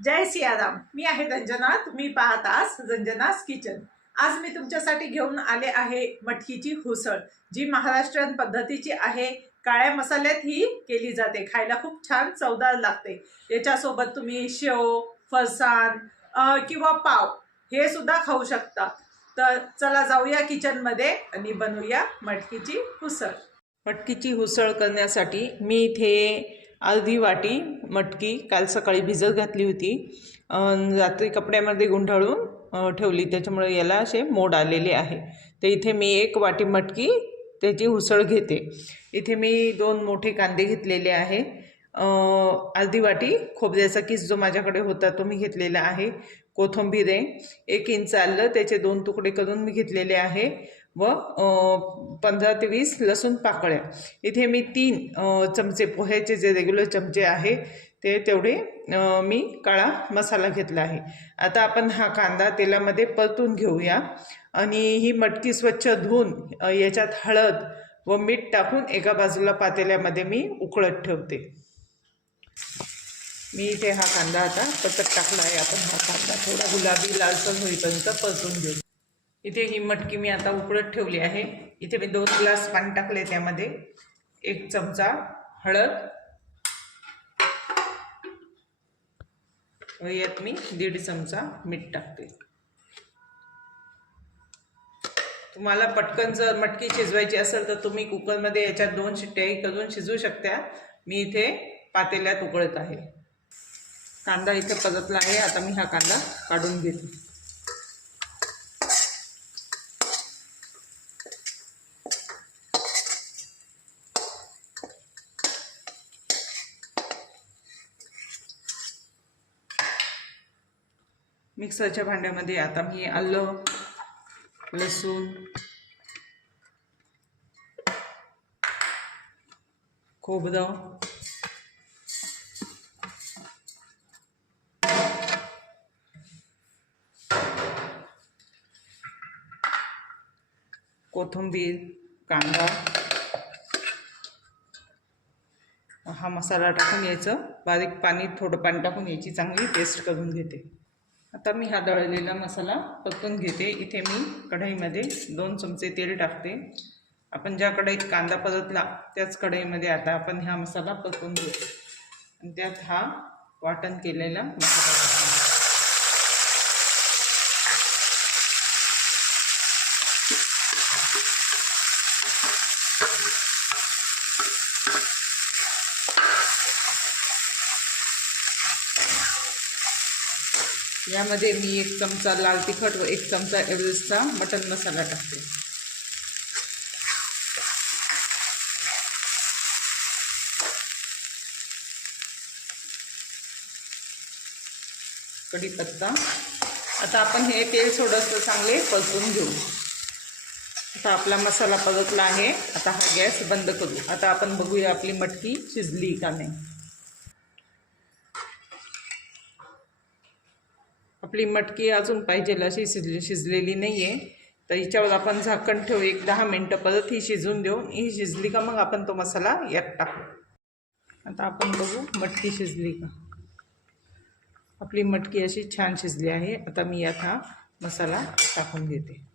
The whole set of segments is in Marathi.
जय सियाराम। मी आहे रंजना, तुम्ही पाहतास रंजनास किचन। आज मी तुमच्यासाठी घेऊन आले आहे मटकीची उसळ, जी महाराष्ट्रीयन पद्धतीची आहे। काळ्या मसाल्यात ही केली जाते, खायला खूप छान चवदार लागते। याच्यासोबत तुम्ही शेव, फरसाण किंवा पाव हे सुद्धा खाऊ शकता। तर चला जाऊया किचन मध्ये आणि बनवूया मटकीची उसळ। मटकीची उसळ करण्यासाठी मी इथे अर्धी वाटी मटकी काल सकाळी भिजत घातली होती, रात्री कपड्यामध्ये गुंडाळून ठेवली, त्याच्यामुळे याला असे मोड आलेले आहे। तर इथे मी 1 वाटी मटकी त्याची उसळ घेते। इथे मी 2 मोठे कांदे घेतलेले आहे, अर्धी वाटी खोबऱ्याचा किस जो माझ्याकडे होता तो मी घेतलेला आहे, कोथिंबीर आहे, 1 इंच आलं त्याचे 2 तुकडे करून मी घेतलेले आहे व 15 ते 20 लसूण पाकळ्या। इथे मी 3 चमचे पोह्याचे जे रेग्युलर चमचे आहे ते तेवढे मी काळा मसाला घेतला आहे। आता आपण हा कांदा तेलामध्ये परतून घेऊया आणि ही मटकी स्वच्छ धुवून याच्यात हळद व मीठ टाकून एका बाजूला पातेल्यामध्ये मी उकळत ठेवते। मी इथे हा कांदा आता परतत टाकला आहे। आपण हा कांदा थोडा गुलाबी लालसर होईपर्यंत परतून घेऊ। इथे ही मटकी मी आता उकळत ठेवली आहे। इथे मी 2 ग्लास पाणी टाकले, त्यामध्ये 1 चमचा हळद व यात मी 1.5 चमचा मीठ टाकते। तुम्हाला पटकन जर मटकी शिजवायची असेल तर तुम्ही कुकरमध्ये याच्यात 2 शिट्ट्याही करून शिजवू शकता। मी इथे पातेल्यात उकळत आहे। कांदा इथे परतला आहे, आता मी हा कांदा काढून घेते। मिक्सरच्या भांड्यामध्ये आता मी आलं, लसूण, खोबरं, कोथिंबीर, कांदा हा मसाला टाकून यायचं बारीक, थोडं पाणी टाकून याची चांगली पेस्ट करून घेते। आता मी हा दळलेला मसाला परतून घेते। इथे मी कढईमध्ये 2 चमचे तेल टाकते। आपण ज्या कढईत कांदा परतला त्याच कढईमध्ये आता आपण हा मसाला परतून घेऊ आणि त्यात हा वाटण केलेला मसाला टाकून। यामध्ये मी 1 चमचा लाल तिखट व 1 चमचा एव्हरेस्टचा मटन मसाला टाकते। कढीपत्ता। आता आपण हे तेल थोडंसं चांगले परतून घेऊ। आता आपला मसाला परतला आहे, आता हा गॅस बंद करू। आता आपण बघूया आपली मटकी शिजली का नाही। आपली मटकी अजून पाहिजे अशी शिजलेली नाही आहे, तर हिच्यावर आपण झाकण ठेवू, 1-10 मिनटं परत ही शिजून देऊ। ही शिजली का मग आपण तो मसाला यात टाकू। आता आपण बघू मटकी शिजली का। आपली मटकी अशी छान शिजली आहे। आता मी यात हा मसाला टाकून घेते।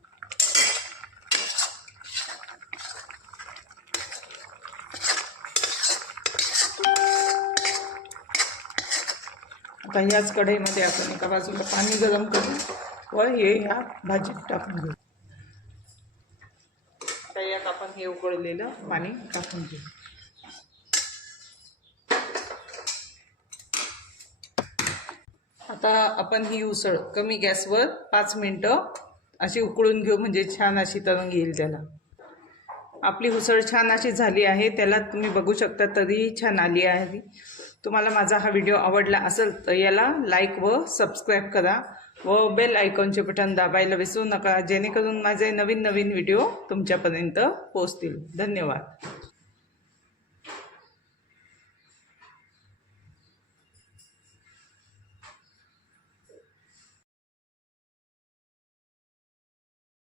आता ह्याच कढईमध्ये आपण एका बाजूला पाणी गरम करू व हे ह्या भाजीत टाकून घेऊ। आता यात आपण हे उकळलेलं पाणी टाकून घेऊ। आता आपण ही उसळ कमी गॅसवर 5 मिनिटं अशी उकळून घेऊ, म्हणजे छान अशी तरंग येईल त्याला। आपली उसळ छान अशी झाली आहे, त्याला तुम्ही बघू शकता तरी छान आली आहे। तुम्हाला माझा हा व्हिडिओ आवडला असेल तर याला लाईक व सबस्क्राईब करा व बेल आयकॉनचे बटन दाबायला विसरू नका, जेणेकरून माझे नवीन व्हिडिओ तुमच्यापर्यंत पोहोचतील। धन्यवाद।